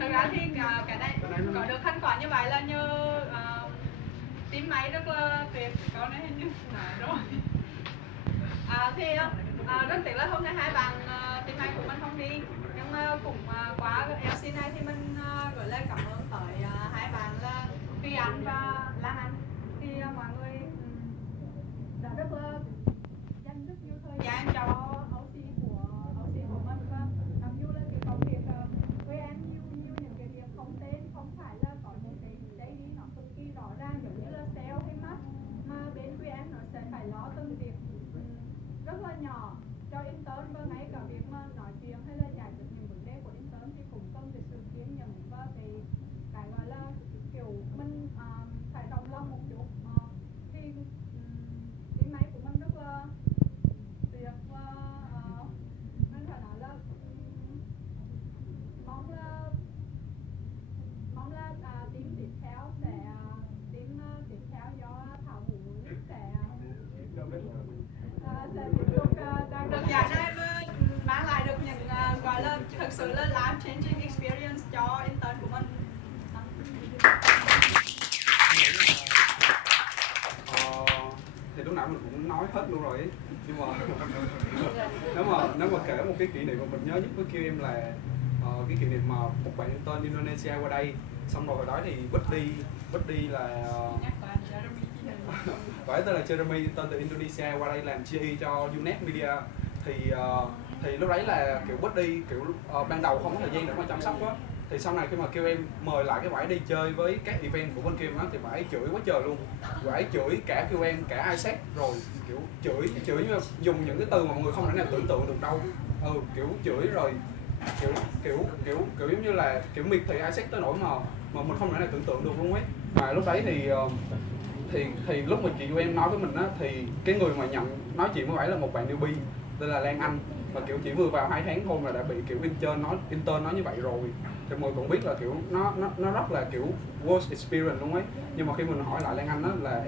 Thật ra thì cái này có được thành quả như vậy là nhờ team máy rất là tuyệt. Con này hình như nói rồi. Rất tiếc là hôm nay hai bạn team máy của mình không đi, nhưng mà cũng qua LC này thì mình gửi lời cảm ơn tới hai bạn là Phi Anh và Lan Anh, thì mọi người đã rất là dành rất nhiều thời gian cho OC của mình, và mặc dù là cái công việc QM như những cái việc không tên không phải là có một cái daily nó cực kỳ rõ ràng giống như là sale hay mà bên QM nó sẽ phải lo từng việc rất là nhỏ cho intern, và ngay cả việc mà nói chuyện hay là giải quyết những vấn đề của intern thì cũng cần cái sự kiên nhẫn và cái gọi là kiểu mình phải rộng lòng một chút, thì cái máy của mình rất là tuyệt, và mình phải nói là mong là team tiếp theo sẽ tiếp theo do Thảo Vũ sẽ tiếp tục đạt được giải này và mang lại được những gọi là thực sự là life changing experience cho intern của mình. Thì lúc nào mình cũng nói hết luôn rồi ấy. Nhưng mà nếu mà kể một cái kỷ niệm mà mình nhớ nhất với QM là cái kỷ niệm mà một bạn intern Indonesia qua đây, xong rồi hồi đó thì Buddy là bạn tên là Jeremy, tên từ Indonesia, qua đây làm GE cho Unet Media. Thì lúc đấy là kiểu Buddy kiểu ban đầu không có thời gian để mà chăm sóc á, thì sau này khi mà kêu em mời lại cái bãi đi chơi với các event của bên kia đó, thì bãi chửi quá trời luôn, bãi chửi cả kêu em cả Isaac, rồi kiểu chửi như dùng những cái từ mà mọi người không thể nào tưởng tượng được đâu, kiểu chửi rồi kiểu giống như là kiểu miệt thị Isaac tới nỗi mà mình không thể nào tưởng tượng được luôn ấy. Mà lúc đấy thì lúc mà chị của em nói với mình á, thì cái người mà nhận nói chuyện với bãi là một bạn newbie tên là Lan Anh, và kiểu chỉ vừa vào 2 tháng thôi mà đã bị kiểu intern nói như vậy rồi. Thì mọi người cũng biết là kiểu nó rất là kiểu worst experience luôn ấy. Nhưng mà khi mình hỏi lại Lan Anh á là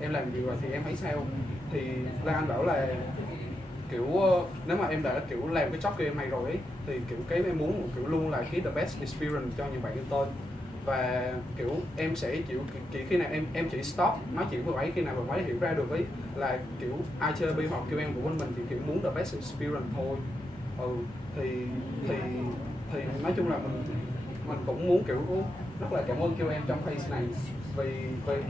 em làm gì rồi thì em thấy sao, thì Lan Anh bảo là kiểu nếu mà em đã kiểu làm cái job của em này rồi ấy, thì kiểu cái em muốn kiểu luôn là cái the best experience cho những bạn intern, và kiểu em sẽ chịu chỉ khi nào em chỉ stop nói chuyện với ấy khi nào mà ấy hiểu ra được ấy là kiểu iGIP hoặc kêu em của bên mình thì kiểu muốn the best experience thôi. Thì nói chung là mình cũng muốn kiểu rất là cảm ơn kêu em trong case này, vì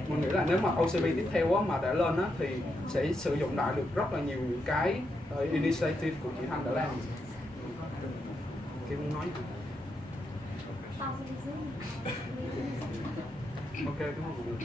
mình nghĩ là nếu mà OCB tiếp theo á, mà đã lên á, thì sẽ sử dụng lại được rất là nhiều những cái initiative của chị Thanh đã làm. Kim muốn nói gì? Ok, cảm ơn mọi người.